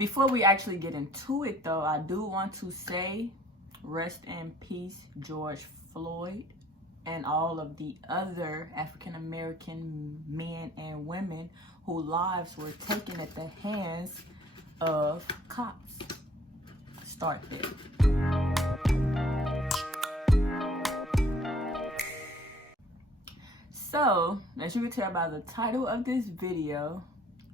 Before we actually get into it, though, I do want to say rest in peace, George Floyd, and all of the other African American men and women whose lives were taken at the hands of cops. Start there. So, as you can tell by the title of this video,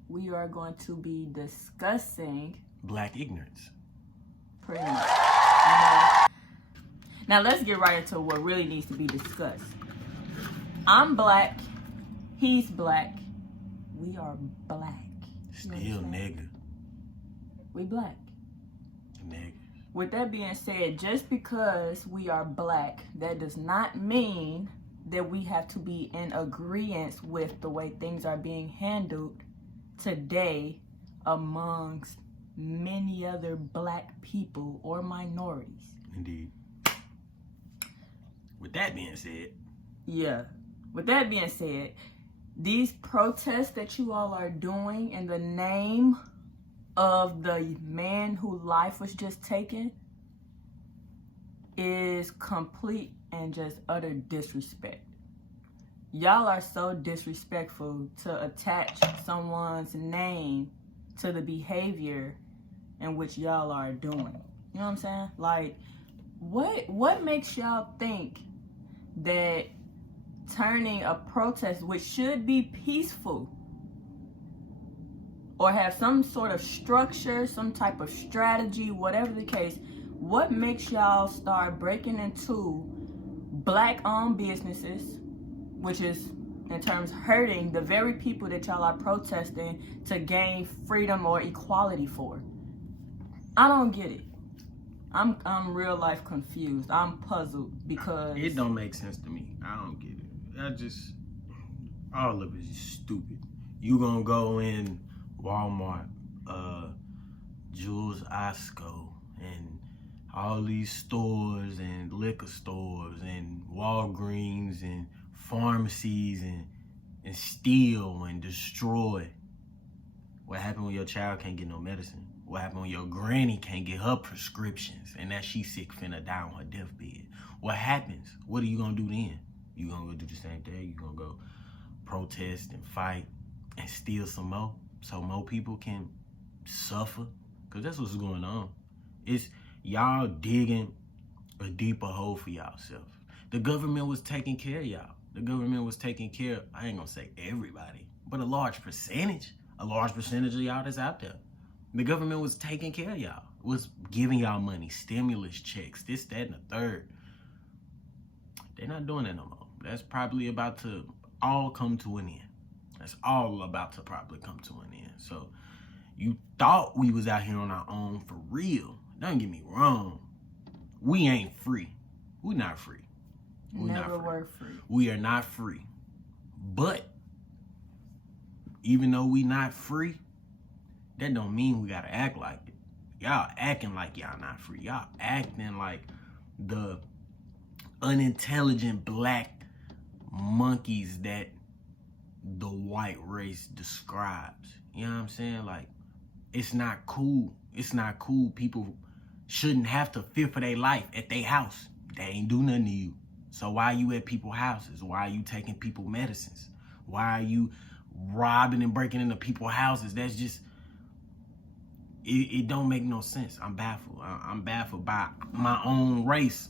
we are going to be discussing Black ignorance. Pretty much. Now let's get right into what really needs to be discussed. I'm black. He's black. We are black. Still nigga. We black. Nigga. With that being said, just because we are black, that does not mean that we have to be in agreement with the way things are being handled today amongst many other black people or minorities. Indeed. With that being said. Yeah. With that being said, these protests that you all are doing in the name of the man whose life was just taken is complete and just utter disrespect. Y'all are so disrespectful to attach someone's name to the behavior in which y'all are doing. You know what I'm saying? Like, what makes y'all think that turning a protest, which should be peaceful or have some sort of structure, some type of strategy, whatever the case, what makes y'all start breaking into black-owned businesses, which is in terms hurting the very people that y'all are protesting to gain freedom or equality for? I don't get it. I'm real life confused. I'm puzzled because it don't make sense to me. I don't get it. All of it is stupid. You gonna go in Walmart, Jules Osco, and all these stores and liquor stores and Walgreens and pharmacies and steal and destroy. What happened when your child can't get no medicine? What happened when your granny can't get her prescriptions and that she sick finna die on her deathbed? What happens? What are you gonna do then? You gonna go do the same thing? You gonna go protest and fight and steal some more so more people can suffer? Cause that's what's going on. It's y'all digging a deeper hole for yourself. The government was taking care of y'all. The government was taking care of, I ain't gonna say everybody, but a large percentage of y'all that's out there. The government was taking care of y'all, was giving y'all money, stimulus checks, this, that, and the third. They're not doing that no more. That's probably about to all come to an end. That's all about to probably come to an end. So you thought we was out here on our own for real. Don't get me wrong. We ain't free. We not free. We never were free. We are not free. But even though we not free, that don't mean we gotta act like it. Y'all acting like y'all not free. Y'all acting like the unintelligent black monkeys that the white race describes. You know what I'm saying? Like, it's not cool. It's not cool. People shouldn't have to fear for their life at their house. They ain't do nothing to you. So why are you at people's houses? Why are you taking people medicines? Why are you robbing and breaking into people's houses? That's just, it don't make no sense. I'm baffled. I'm baffled by my own race.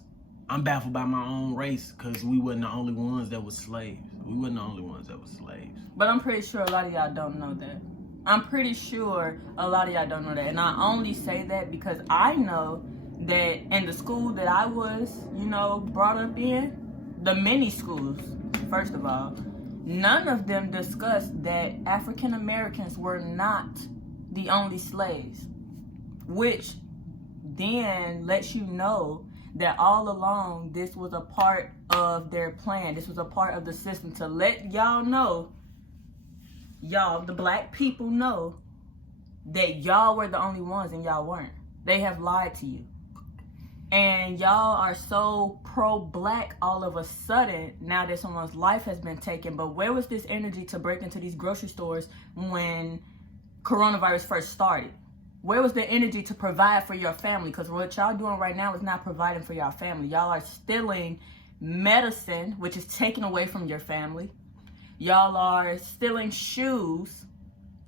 I'm baffled by my own race because we wasn't the only ones that was slaves. We wasn't the only ones that was slaves. But I'm pretty sure a lot of y'all don't know that. I'm pretty sure a lot of y'all don't know that. And I only say that because I know that in the school that I was, brought up in, the many schools, first of all, none of them discussed that African Americans were not the only slaves, which then lets you know that all along this was a part of their plan. This was a part of the system to let y'all know, y'all, the black people know that y'all were the only ones and y'all weren't. They have lied to you. And y'all are so pro-black all of a sudden now that someone's life has been taken. But where was this energy to break into these grocery stores when coronavirus first started? Where was the energy to provide for your family? Because what y'all doing right now is not providing for your family. Y'all are stealing medicine, which is taken away from your family. Y'all are stealing shoes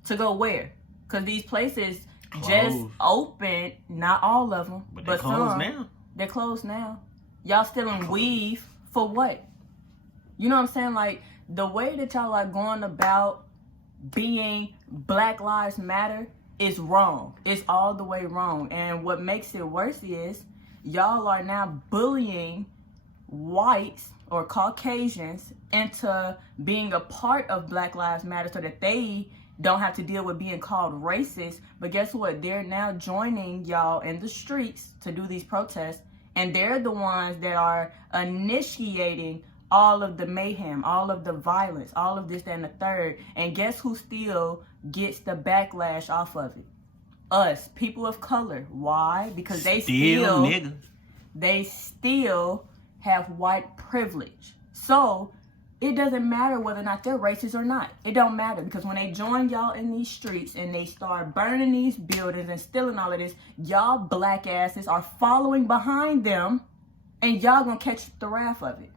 to go where? Because these places just open, not all of them, but they're closed some. Now. They're closed now. Y'all stealing weave for what? You know what I'm saying? Like, the way that y'all are going about being Black Lives Matter is wrong. It's all the way wrong. And what makes it worse is y'all are now bullying whites or Caucasians into being a part of Black Lives Matter so that they don't have to deal with being called racist. But guess what? They're now joining y'all in the streets to do these protests, and they're the ones that are initiating all of the mayhem, all of the violence, all of this, that, and the third. And guess who still gets the backlash off of it? Us, people of color. Why? Because they still have white privilege. So it doesn't matter whether or not they're racist or not. It don't matter, because when they join y'all in these streets and they start burning these buildings and stealing all of this, y'all black asses are following behind them, and y'all gonna catch the wrath of it.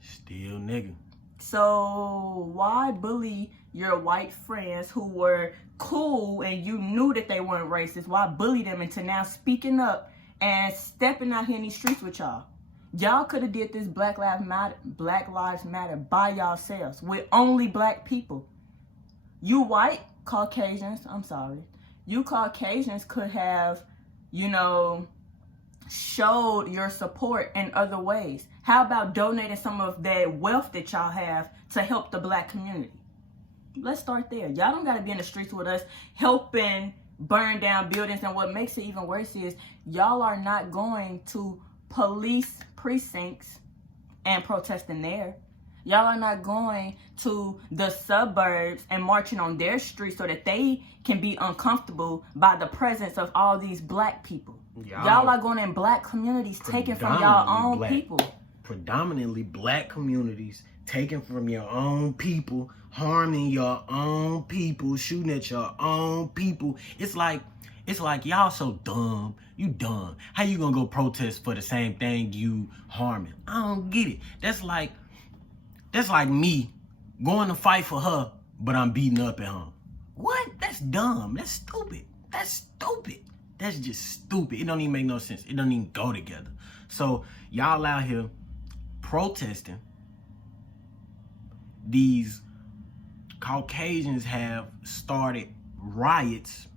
Still nigga. So why bully your white friends who were cool and you knew that they weren't racist? Why bully them into now speaking up and stepping out here in these streets with y'all? Y'all could have did this Black Lives Matter by yourselves with only black people. You white Caucasians, I'm sorry. You Caucasians could have, showed your support in other ways. How about donating some of that wealth that y'all have to help the black community? Let's start there. Y'all don't got to be in the streets with us helping burn down buildings. And what makes it even worse is y'all are not going to police precincts and protesting there. Y'all are not going to the suburbs and marching on their streets so that they can be uncomfortable by the presence of all these black people. Y'all are going in black communities taking from y'all own people. Predominantly black communities taking from your own people, harming your own people, shooting at your own people. It's like y'all so dumb. You dumb. How you gonna go protest for the same thing you harming? I don't get it. That's like me going to fight for her, but I'm beating up at home. What? That's dumb. That's stupid. That's stupid. That's just stupid. It don't even make no sense. It don't even go together. So y'all out here protesting. These Caucasians have started riots.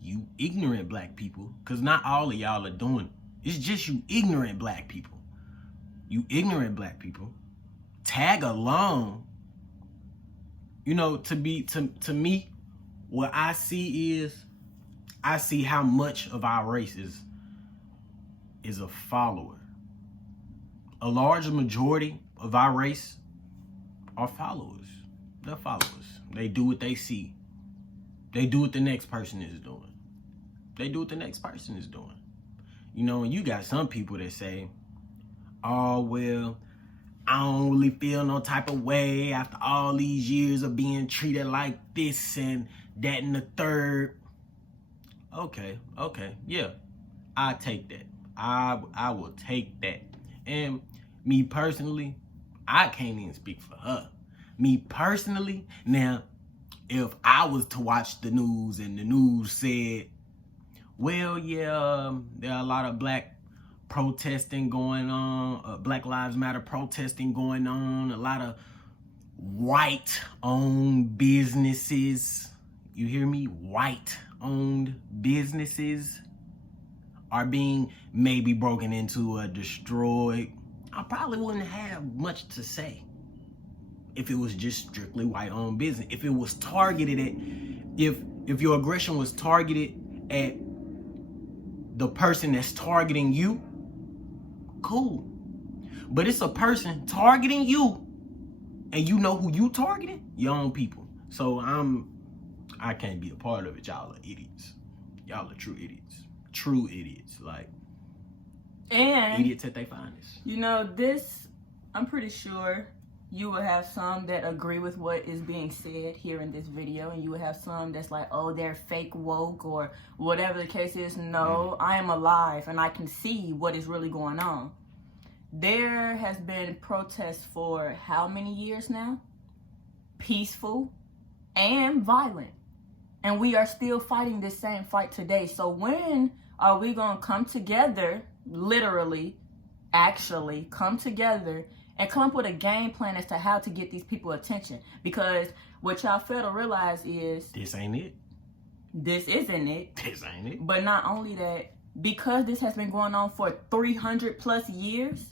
You ignorant black people, because not all of y'all are doing it. It's just you ignorant black people. You ignorant black people. Tag along. To me, what I see is, I see how much of our race is a follower. A large majority of our race are followers. They're followers. They do what they see. They do what the next person is doing. And you got some people that say, oh, well, I don't really feel no type of way after all these years of being treated like this and that and the third. Okay, yeah, I take that. I will take that. And me personally, I can't even speak for her. Me personally, now, if I was to watch the news and the news said, well, yeah, there are a lot of black protesting going on, Black Lives Matter protesting going on, a lot of white-owned businesses, you hear me? White-owned businesses are being maybe broken into or destroyed. I probably wouldn't have much to say if it was just strictly white-owned business. If it was targeted at, if your aggression was targeted at the person that's targeting you, cool. But it's a person targeting you, and you know who you targeting? Your own people. So I can't be a part of it. Y'all are idiots. Y'all are true idiots. True idiots. And idiots at their finest. this, I'm pretty sure You will have some that agree with what is being said here in this video, and you will have some that's like, oh, they're fake woke or whatever the case is. No, I am alive and I can see what is really going on. There has been protests for how many years now? Peaceful and violent. And we are still fighting this same fight today. So when are we going to come together, literally, actually come together and come up with a game plan as to how to get these people attention? Because what y'all fail to realize is this ain't it. This isn't it. This ain't it. But not only that, because this has been going on for 300 plus years,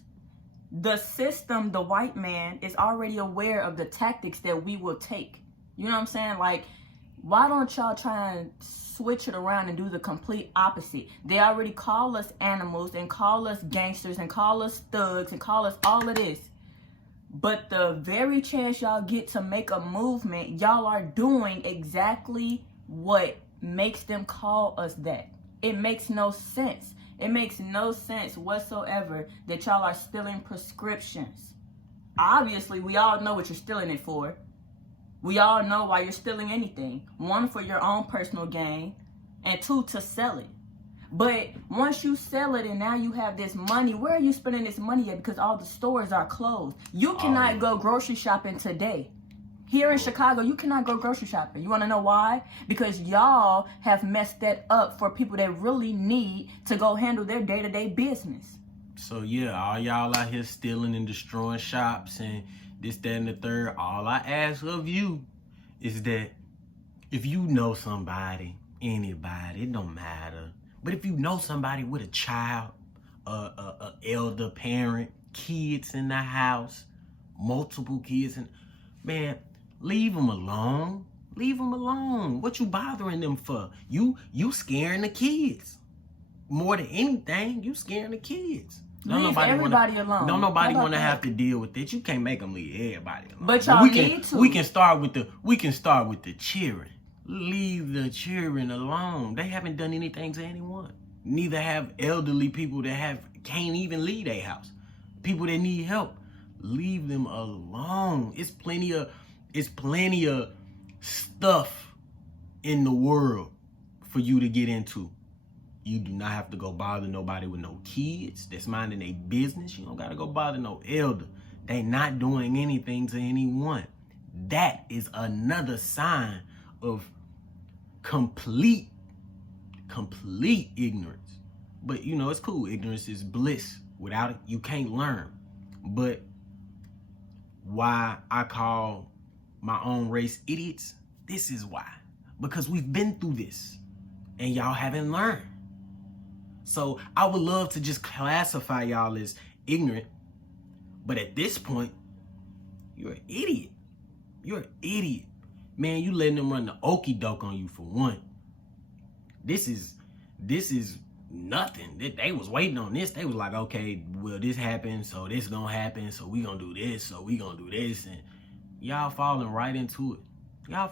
the system, the white man, is already aware of the tactics that we will take. You know what I'm saying? Like, why don't y'all try and switch it around and do the complete opposite? They already call us animals and call us gangsters and call us thugs and call us all of this. But the very chance y'all get to make a movement, y'all are doing exactly what makes them call us that. It makes no sense. It makes no sense whatsoever that y'all are stealing prescriptions. Obviously, we all know what you're stealing it for. We all know why you're stealing anything. One, for your own personal gain, and two, to sell it. But once you sell it and now you have this money, where are you spending this money at? Because all the stores are closed. You cannot go grocery shopping today. Here in Chicago, you cannot go grocery shopping. You want to know why? Because y'all have messed that up for people that really need to go handle their day-to-day business. So yeah, all y'all out here stealing and destroying shops and this, that, and the third. All I ask of you is that if you know somebody, anybody, it don't matter. But if you know somebody with a child, a elder parent, kids in the house, multiple kids, and man, leave them alone. Leave them alone. What you bothering them for? You scaring the kids. More than anything, you scaring the kids. Leave everybody alone. Don't nobody want to have to deal with it. You can't make them leave everybody alone. But y'all need to. We can start with the children. Leave the children alone. They haven't done anything to anyone. Neither have elderly people that can't even leave their house. People that need help. Leave them alone. It's plenty of stuff in the world for you to get into. You do not have to go bother nobody with no kids that's minding their business. You don't got to go bother no elder. They not doing anything to anyone. That is another sign of complete ignorance. But you know, it's cool. Ignorance is bliss. Without it, you can't learn. But why I call my own race idiots? This is why. Because we've been through this and y'all haven't learned. So I would love to just classify y'all as ignorant, but at this point, you're an idiot. You're an idiot. Man, you letting them run the okie doke on you for one. This is nothing. They was waiting on this. They was like, okay, well, this happened, so this gonna happen, so we gonna do this, so we gonna do this, and y'all falling right into it. Y'all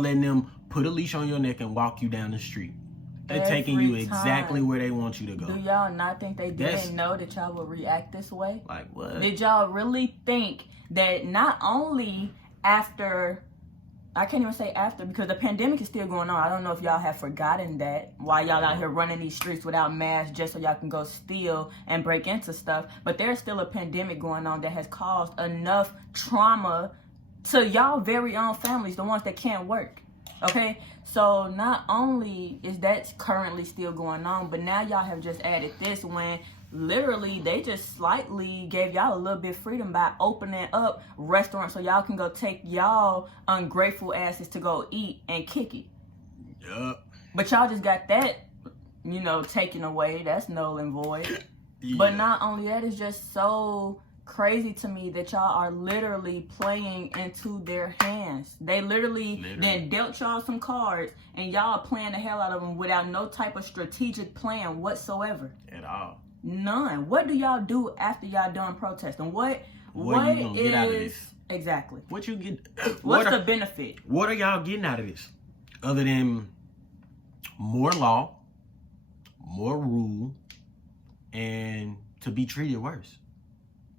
letting them put a leash on your neck and walk you down the street. They're taking you exactly where they want you to go. Do y'all not think they didn't know that y'all would react this way? Like what? Did y'all really think that not only after, I can't even say after, because the pandemic is still going on. I don't know if y'all have forgotten that, why y'all out here running these streets without masks just so y'all can go steal and break into stuff. But there's still a pandemic going on that has caused enough trauma to y'all very own families, the ones that can't work. Okay, so not only is that currently still going on, but now y'all have just added this when literally they just slightly gave y'all a little bit of freedom by opening up restaurants so y'all can go take y'all ungrateful asses to go eat and kick it. Yup. But y'all just got that, taken away. That's null and void. Yeah. But not only that, it's just so crazy to me that y'all are literally playing into their hands. They literally then dealt y'all some cards and y'all are playing the hell out of them without no type of strategic plan whatsoever. At all. None. What do y'all do after y'all done protesting? What you gonna get out of this? Exactly. What you get? What's the benefit? What are y'all getting out of this? Other than more law, more rule, and to be treated worse.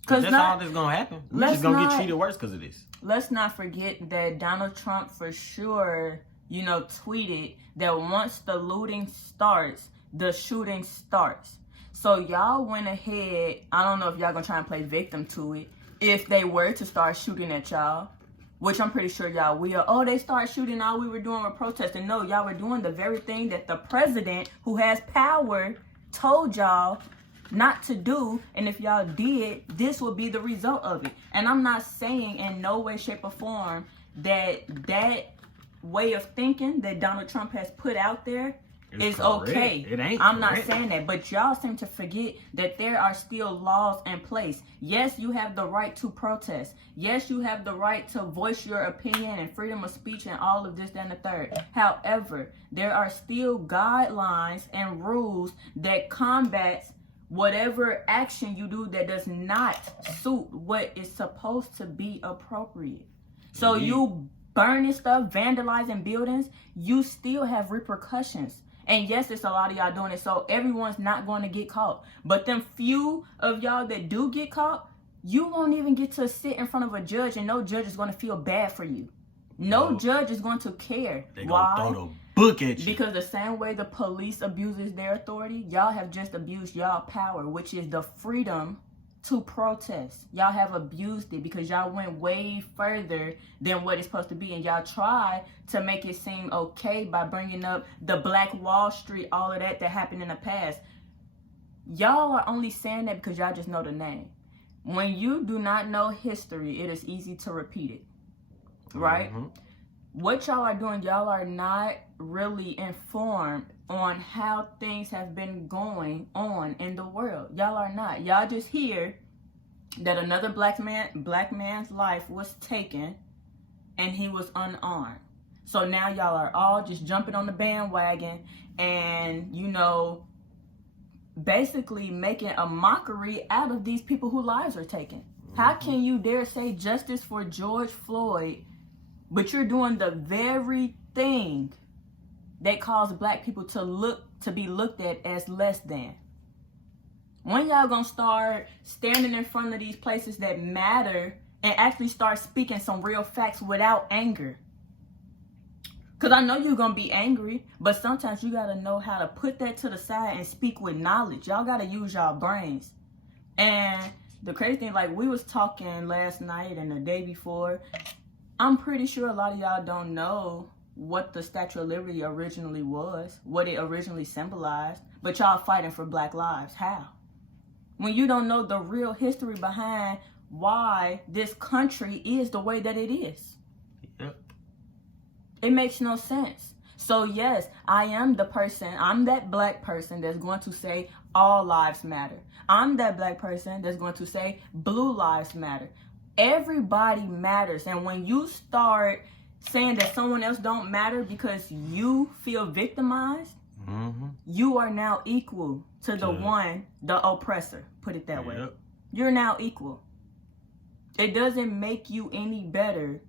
Because that's all that's going to happen. We're just going to get treated worse because of this. Let's not forget that Donald Trump for sure, tweeted that once the looting starts, the shooting starts. So y'all went ahead. I don't know if y'all going to try and play victim to it. If they were to start shooting at y'all, which I'm pretty sure y'all will. Oh, they start shooting, all we were doing was protesting. No, y'all were doing the very thing that the president, who has power, told y'all not to do. And if y'all did, this would be the result of it. And I'm not saying in no way, shape, or form that way of thinking that Donald Trump has put out there is okay. It ain't. I'm not saying that, but y'all seem to forget that there are still laws in place. Yes, you have the right to protest. Yes, you have the right to voice your opinion and freedom of speech and all of this, that, and the third. However, there are still guidelines and rules that combats whatever action you do that does not suit what is supposed to be appropriate. So you burning stuff, vandalizing buildings, you still have repercussions. And yes, it's a lot of y'all doing it, so everyone's not going to get caught. But them few of y'all that do get caught, you won't even get to sit in front of a judge, and no judge is going to feel bad for you. No judge is going to care. They're going to throw the book at you. Because the same way the police abuses their authority, y'all have just abused y'all power, which is the freedom to protest. Y'all have abused it because y'all went way further than what it's supposed to be, and y'all try to make it seem okay by bringing up the Black Wall Street, all of that happened in the past. Y'all are only saying that because y'all just know the name. When you do not know history, it is easy to repeat it, right? What y'all are doing, y'all are not really informed on how things have been going on in the world. Y'all are not. Y'all just hear that another black man's life was taken and he was unarmed. So now y'all are all just jumping on the bandwagon and, basically making a mockery out of these people whose lives are taken. How can you dare say justice for George Floyd, but you're doing the very thing that caused black people to be looked at as less than? When y'all gonna start standing in front of these places that matter and actually start speaking some real facts without anger? Because I know you're gonna be angry, but sometimes you gotta know how to put that to the side and speak with knowledge. Y'all gotta use y'all brains. And the crazy thing, like we was talking last night and the day before, I'm pretty sure a lot of y'all don't know what the Statue of Liberty originally was, what it originally symbolized, but y'all fighting for black lives. How? When you don't know the real history behind why this country is the way that it is. Yep. It makes no sense. So yes, I'm that black person that's going to say all lives matter. I'm that black person that's going to say blue lives matter. Everybody matters. And when you start saying that someone else don't matter because you feel victimized, you are now equal to the oppressor. Put it that way. You're now equal. It doesn't make you any better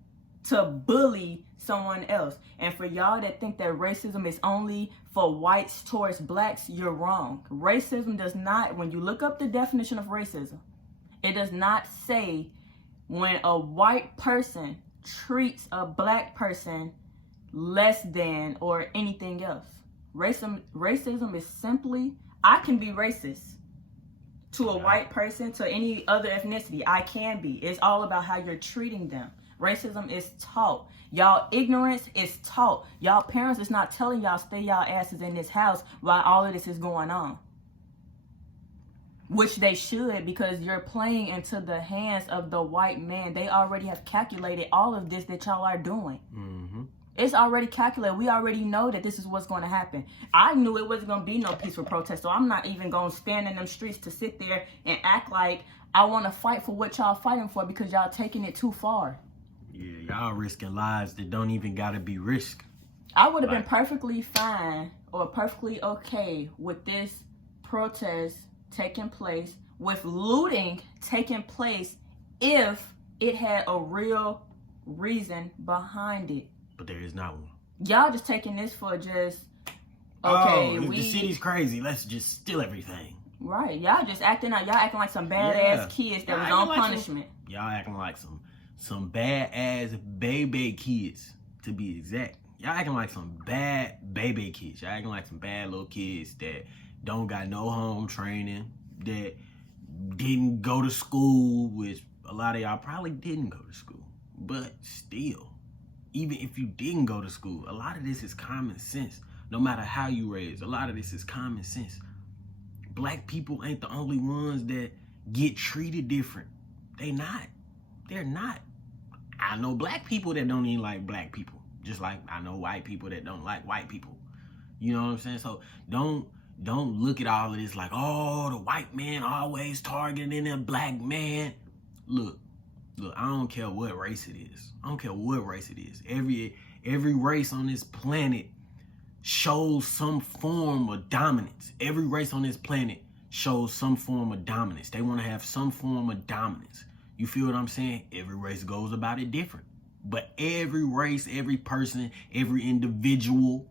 to bully someone else. And for y'all that think that racism is only for whites towards blacks, you're wrong. Racism does not, when you look up the definition of racism, it does not say when a white person treats a black person less than or anything else. Racism is simply, I can be racist to a white person, to any other ethnicity. I can be. It's all about how you're treating them. Racism is taught. Y'all ignorance is taught. Y'all parents is not telling y'all stay y'all asses in this house while all of this is going on. Which they should, because you're playing into the hands of the white man. They already have calculated all of this that y'all are doing. It's already calculated. We already know that this is what's going to happen. I knew it wasn't going to be no peaceful protest, so I'm not even going to stand in them streets to sit there and act like I want to fight for what y'all fighting for, because y'all taking it too far. Yeah, y'all risking lives that don't even got to be risked. I would have been perfectly fine or perfectly okay with this protest taking place, with looting taking place, if it had a real reason behind it. But there is not one. Y'all just taking this for just, the city's crazy, let's just steal everything. Right. Y'all just acting out. Y'all acting like some badass kids that was on punishment. Y'all acting like some badass baby kids, to be exact. Y'all acting like some bad baby kids. Y'all acting like some bad little kids that don't got no home training, that didn't go to school, which a lot of y'all probably didn't go to school. But still, even if you didn't go to school, a lot of this is common sense. No matter how you raise, a lot of this is common sense. Black people ain't the only ones that get treated different. They're not. I know black people that don't even like black people. Just like I know white people that don't like white people. You know what I'm saying? So don't look at all of this like, oh, the white man always targeting a black man. Look, I don't care what race it is. I don't care what race it is. Every race on this planet shows some form of dominance. Every race on this planet shows some form of dominance. They want to have some form of dominance. You feel what I'm saying? Every race goes about it different. But every race, every person, every individual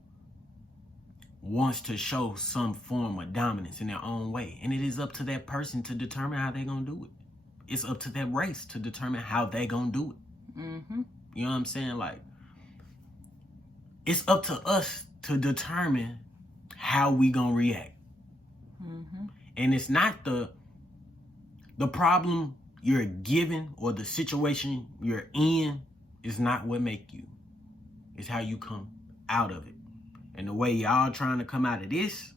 wants to show some form of dominance in their own way. And it is up to that person to determine how they're going to do it. It's up to that race to determine how they're going to do it. Mm-hmm. You know what I'm saying? Like, it's up to us to determine how we going to react. Mm-hmm. And it's not the problem you're given or the situation you're in is not what make you. It's how you come out of it. And the way y'all trying to come out of this,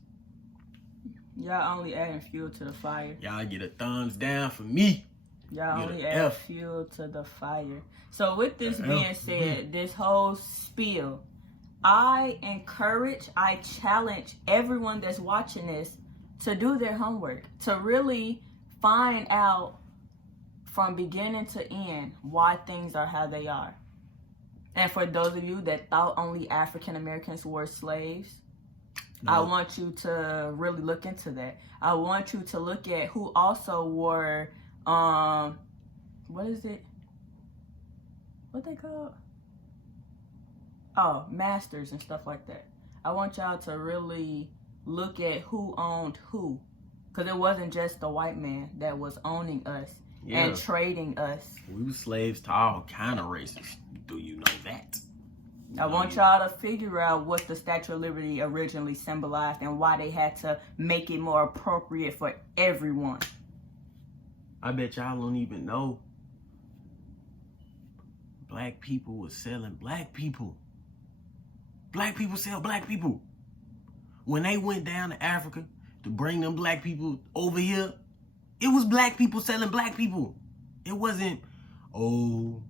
y'all only adding fuel to the fire. Y'all get a thumbs down for me. Y'all only add fuel to the fire. So with this being said, this whole spiel, I challenge everyone that's watching this to do their homework, to really find out from beginning to end why things are how they are. And for those of you that thought only African Americans were slaves, no. I want you to really look into that. I want you to look at who also were, what is it? What they called? Oh, masters and stuff like that. I want y'all to really look at who owned who. Because it wasn't just the white man that was owning us and trading us. We were slaves to all kind of races. Do you know that? I want y'all to figure out what the Statue of Liberty originally symbolized and why they had to make it more appropriate for everyone. I bet y'all don't even know. Black people was selling black people. Black people sell black people. When they went down to Africa to bring them black people over here, it was black people selling black people. It wasn't, oh,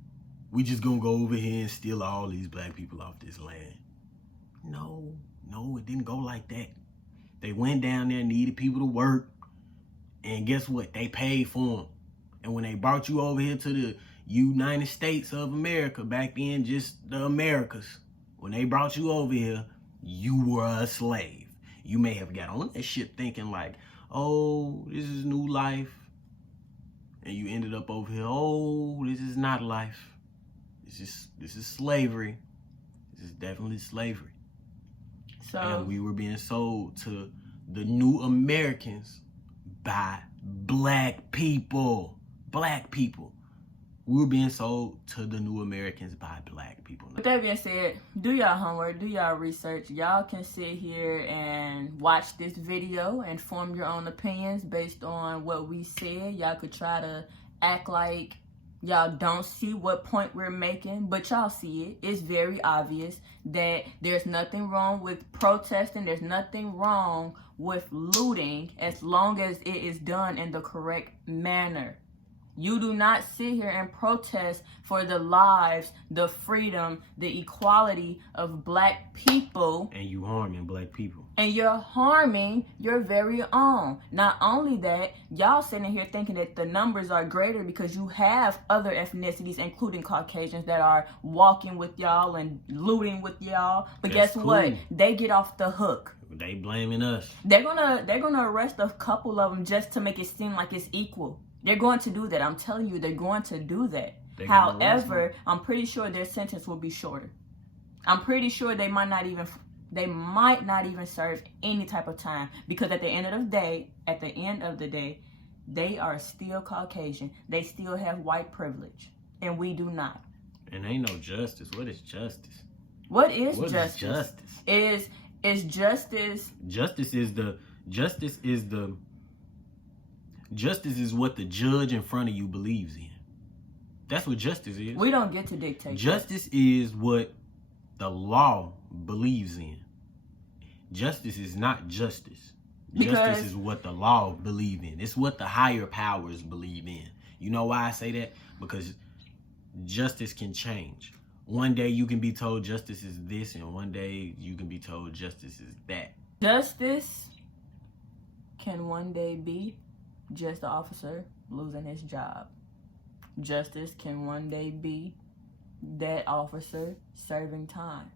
we just gonna go over here and steal all these black people off this land. No, it didn't go like that. They went down there, needed people to work, and guess what? They paid for them. And when they brought you over here to the United States of America, back then just the Americas, when they brought you over here, you were a slave. You may have got on that ship thinking like, oh, this is new life. And you ended up over here, oh, this is not life. This is slavery. This is definitely slavery. So, and we were being sold to the new Americans by black people. Black people. We were being sold to the new Americans by black people. With that being said, do y'all homework, do y'all research. Y'all can sit here and watch this video and form your own opinions based on what we said. Y'all could try to act like y'all don't see what point we're making, but y'all see it. It's very obvious that there's nothing wrong with protesting. There's nothing wrong with looting as long as it is done in the correct manner. You do not sit here and protest for the lives, the freedom, the equality of black people. And you harming black people. And you're harming your very own. Not only that, y'all sitting here thinking that the numbers are greater because you have other ethnicities, including Caucasians, that are walking with y'all and looting with y'all. But guess what? They get off the hook. They blaming us. They're gonna arrest a couple of them just to make it seem like it's equal. They're going to do that. I'm telling you, they're going to do that. However, I'm pretty sure their sentence will be shorter. I'm pretty sure they might not even they might not even serve any type of time, because at the end of the day, they are still Caucasian. They still have white privilege, and we do not. And ain't no justice. What is justice? What is justice? Is justice? Justice is what the judge in front of you believes in. That's what justice is. We don't get to dictate. Justice is what the law believes in. Justice is not justice. Justice is what the law believes in. It's what the higher powers believe in. You know why I say that? Because justice can change. One day you can be told justice is this, and one day you can be told justice is that. Justice can one day be just the officer losing his job. Justice can one day be that officer serving time.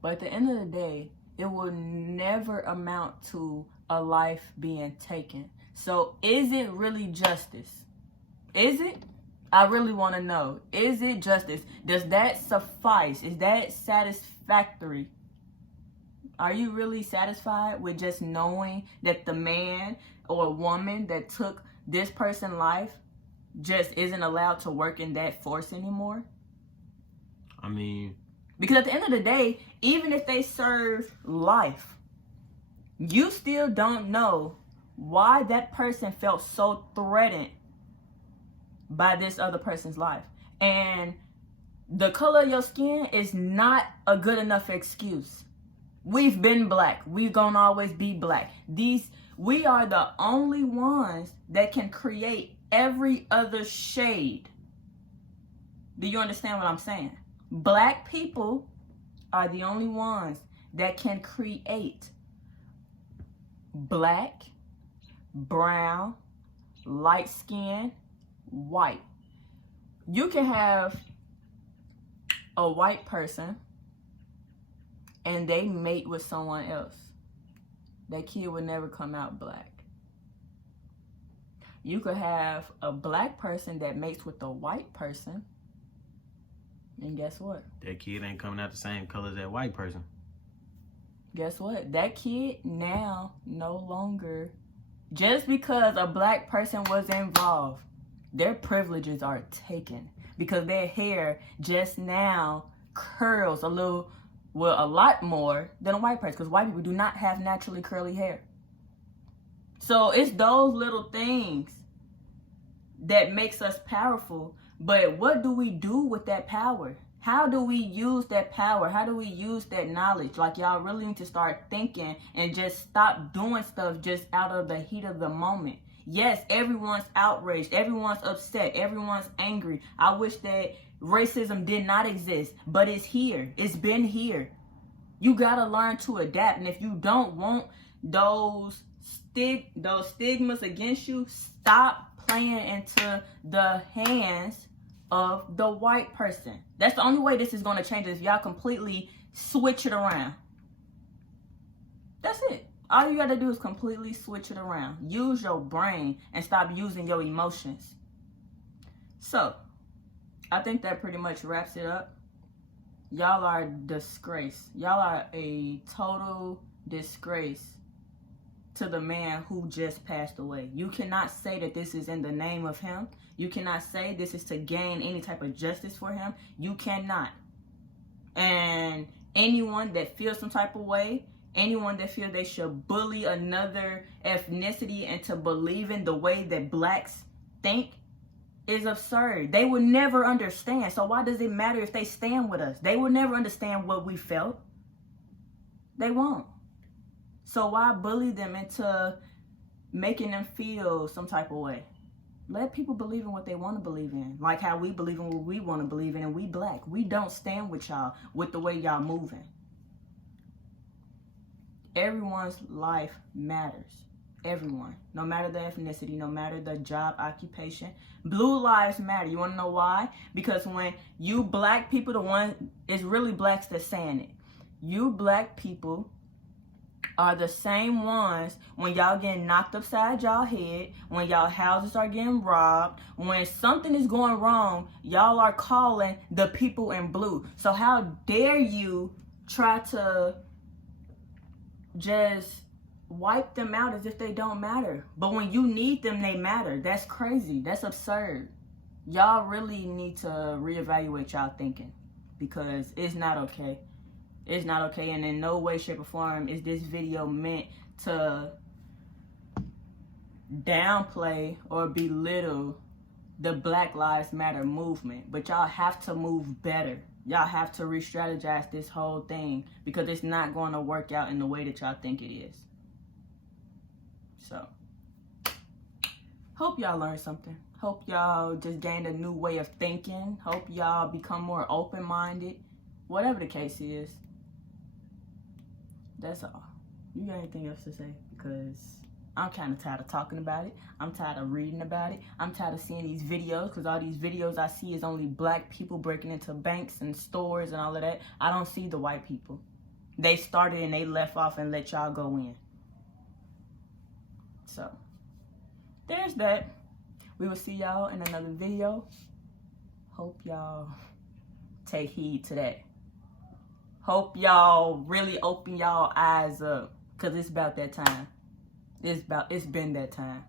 But at the end of the day, it will never amount to a life being taken. So is it really justice? Is it? I really want to know. Is it justice? Does that suffice? Is that satisfactory? Are you really satisfied with just knowing that the man or woman that took this person's life just isn't allowed to work in that force anymore? I mean, because at the end of the day, even if they serve life, you still don't know why that person felt so threatened by this other person's life. And the color of your skin is not a good enough excuse. We've been black. We're gonna always be black. We are the only ones that can create every other shade. Do you understand what I'm saying? Black people are the only ones that can create black, brown, light skin, white. You can have a white person and they mate with someone else. That kid would never come out black. You could have a black person that mates with a white person, and guess what? That kid ain't coming out the same color as that white person. Guess what? That kid now no longer, just because a black person was involved, their privileges are taken because their hair just now curls a lot more than a white person, because white people do not have naturally curly hair. So it's those little things that makes us powerful. But what do we do with that power? How do we use that power? How do we use that knowledge? Like, y'all really need to start thinking and just stop doing stuff just out of the heat of the moment. Yes, everyone's outraged. Everyone's upset. Everyone's angry. I wish that racism did not exist, but it's here. It's been here. You gotta learn to adapt. And if you don't want those stigmas against you, stop playing into the hands of the white person. That's the only way this is going to change, is if y'all completely switch it around. That's it. All you got to do is completely switch it around. Use your brain and stop using your emotions. So, I think that pretty much wraps it up. Y'all are a disgrace. Y'all are a total disgrace to the man who just passed away. You cannot say that this is in the name of him. You cannot say this is to gain any type of justice for him. You cannot. And anyone that feels some type of way, anyone that feels they should bully another ethnicity into believing the way that blacks think is absurd. They will never understand. So why does it matter if they stand with us? They will never understand what we felt. They won't. So why bully them into making them feel some type of way? Let people believe in what they want to believe in. Like how we believe in what we want to believe in, and we black. We don't stand with y'all with the way y'all moving. Everyone's life matters. Everyone. No matter the ethnicity, no matter the job, occupation. Blue lives matter. You want to know why? Because when you black people, it's really blacks that's saying it. You black people are the same ones when y'all getting knocked upside y'all head, when y'all houses are getting robbed, when something is going wrong, y'all are calling the people in blue. So how dare you try to just wipe them out as if they don't matter. But when you need them, they matter. That's crazy. That's absurd. Y'all really need to reevaluate y'all thinking, because it's not okay. It's not okay, and in no way, shape, or form is this video meant to downplay or belittle the Black Lives Matter movement. But y'all have to move better. Y'all have to re-strategize this whole thing, because it's not going to work out in the way that y'all think it is. So, hope y'all learned something. Hope y'all just gained a new way of thinking. Hope y'all become more open-minded. Whatever the case is. That's all. You got anything else to say? Because I'm kind of tired of talking about it. I'm tired of reading about it. I'm tired of seeing these videos, because all these videos I see is only black people breaking into banks and stores and all of that. I don't see the white people. They started and they left off and let y'all go in. So, there's that. We will see y'all in another video. Hope y'all take heed to that. Hope y'all really open y'all eyes up, because it's about that time. It's been that time.